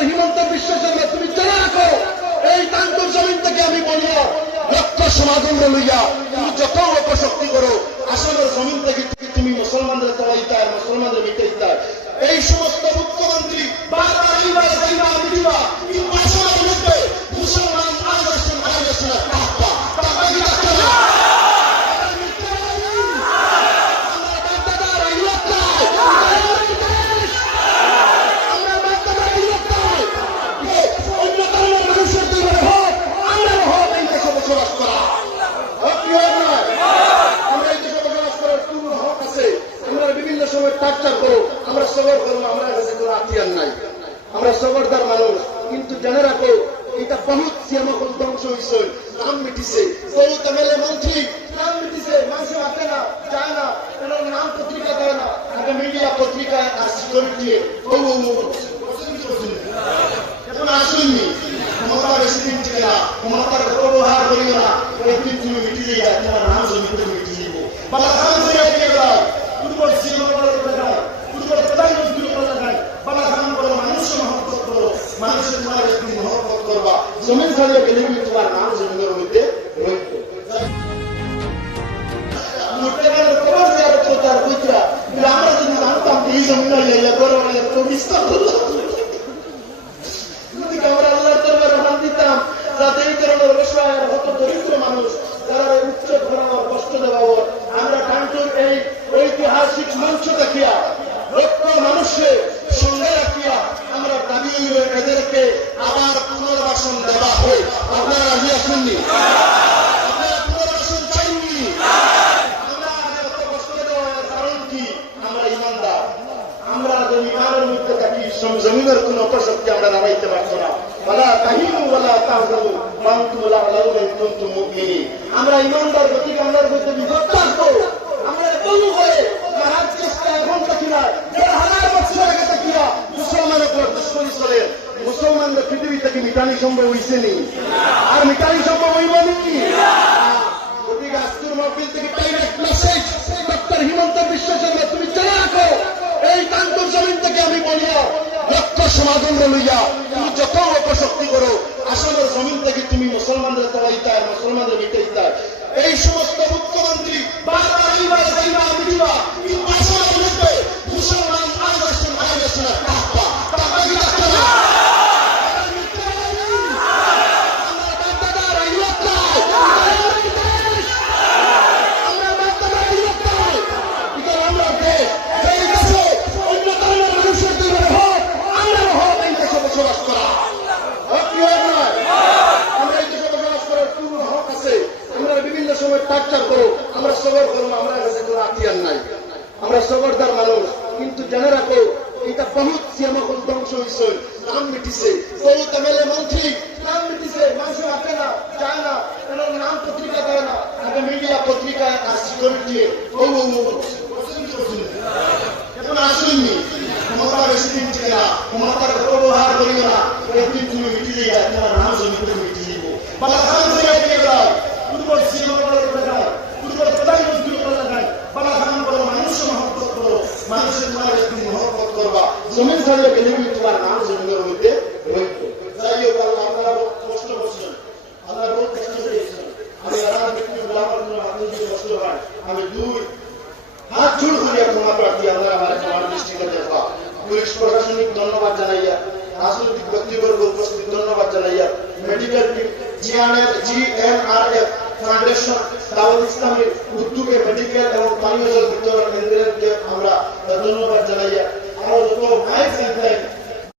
Doctor Himanta Biswa Sarma তুমি চলে রাখো এই তান্তর জমিন থেকে। আমি বলবো লক্ষ্য সমাগম লইয়া তুমি যত অপশক্তি করো আসলে জমিন থেকে তুমি মুসলমানদের তলাইতে আর মুসলমানদের মিটাইতে। এই সমস্ত মুখ্যমন্ত্রী বারবার মুসলমান আমরা সবর করবো, আমরা কাছে কোনো আত্মীয় নাই, আমরা সবরদার মানুষ। কিন্তু জেনে রাখো এটা বহুত সিয়ামকল ধ্বংস হয়েছে, নাম মিটিছে, বহুত এমএলএ মন্ত্রী নাম মিটিছে, মানুষ আসে না যায় না, এনার নাম পত্রিকা দেয় না, আগে মিডিয়া পত্রিকায় আর সিকিউরিটি এখন আসুননি। ক্ষমতা বেশি দিন টিকে না, ক্ষমতার অপব্যবহার করিও না, একদিন তুমি মিটি যাই তোমার নাম জমিতে মিটি যাব। বাবা খান ছেড়ে দিয়ে দাও, পূর্ব সিয়ামকল মানুষের তোমার একদিন মহব্বত করবা, জমিন ছাড়িয়ে গেলে তোমার নাম জমিনের মধ্যে রইবে। আমরা যদি জানতাম এই জমিন আমরা আল্লাহর দরবারে হাত দিতাম, যাতে এই ধরনের অসহায় হত দরিদ্র মানুষ যারা উচ্চ ধরনের কষ্ট দেওয়া, আমরা কান্টুর এই ঐতিহাসিক মঞ্চ দেখিয়া লক্ষ মানুষের সঙ্গে রাখিয়া আমরা দাবি এদেরকে আবার পুনর্বাসন দেওয়া হয়। আপনারা রাজি আসেননি? আপনারা পুনর্বাসন চাইনি? আমরা এত কষ্ট দেওয়ার কারণ কি? আমরা ইমানদার, আমরা ইমানের মধ্যে থাকি, জমিনের কোন অপশক্তি আমরা নামাইতে পারছো না। আমরা ইমানদার গতি আল্লাহর মধ্যে বিপদ থাকবো। আমরা বলু হয়ে এখন থাকি না, ১,৫০০ বছর আগে থাকিয়া মুসলমানের উপর দুশ্মনী চলে। মুসলমানদের পৃথিবী থেকে মিটানি সম্ভব হয়েছে নি, আর মিটানি সম্ভব হইব নি। গতিকে আজকের মহফিল থেকে direct message, doctor Himanta Biswa Sarma তুমি চলে রাখো এই তান্তর জমিন থেকে। আমি বলবো লক্ষ্য সমাগম লইয়া তুমি যত অপশক্তি করো আসলে জমিন থেকে তুমি মুসলমানদের তলাইতে আর মুসলমানদের মিটাইতে। এই সমস্ত মুখ্যমন্ত্রী বারবার মুসলমান টার্চার করো, আমরা সবর করবো, আমরা কাছে কোনো আত্মীয় নাই, আমরা সবরদার মানুষ। কিন্তু জেনে রাখো এটা বহুত সিয়ামকল ধ্বংস হয়েছে, নাম মিটিছে, বহুত এমএলএ মন্ত্রী নাম মিটিছে, মানুষ আসে না যায় না, এনার নাম পত্রিকা দেয় না, আগে মিডিয়া পত্রিকায় আর সিকিউরিটি এখন আসুননি। ক্ষমতা বেশি দিন টিকে না, ক্ষমতার অপব্যবহার করিও না, একদিন তুমি মিটি যাই তোমার নাম জমিতে মিটি যাব। বাবা খান ছেড়ে দিয়ে দাও, পূর্ব সিয়ামকল মানুষের তোমার একদিন মহব্বত করবা, জমিন ছাড়িয়ে গেলে তোমার নাম জমিনের মধ্যে রইবে। যাই হোক আল্লাহ, আপনারা বহুত কষ্ট করছেন, আল্লাহ বহুত কষ্ট করেছেন। আমি কষ্ট হয়, আমি 2 হাত জোড় করিয়া ক্ষমা প্রার্থী, আল্লাহ আমার ক্ষমার দৃষ্টিতে দেখবা। পুলিশ প্রশাসনিক ধন্যবাদ জানাইয়া, রাজনৈতিক ব্যক্তিবর্গ উপস্থিত ধন্যবাদ জানাইয়া, মেডিকেল টিম, GNRF ফাউন্ডেশন, দাওয়াত ইসলামের উদ্যোগে মেডিকেল এবং পানীয় জল বিতরণ কেন্দ্রের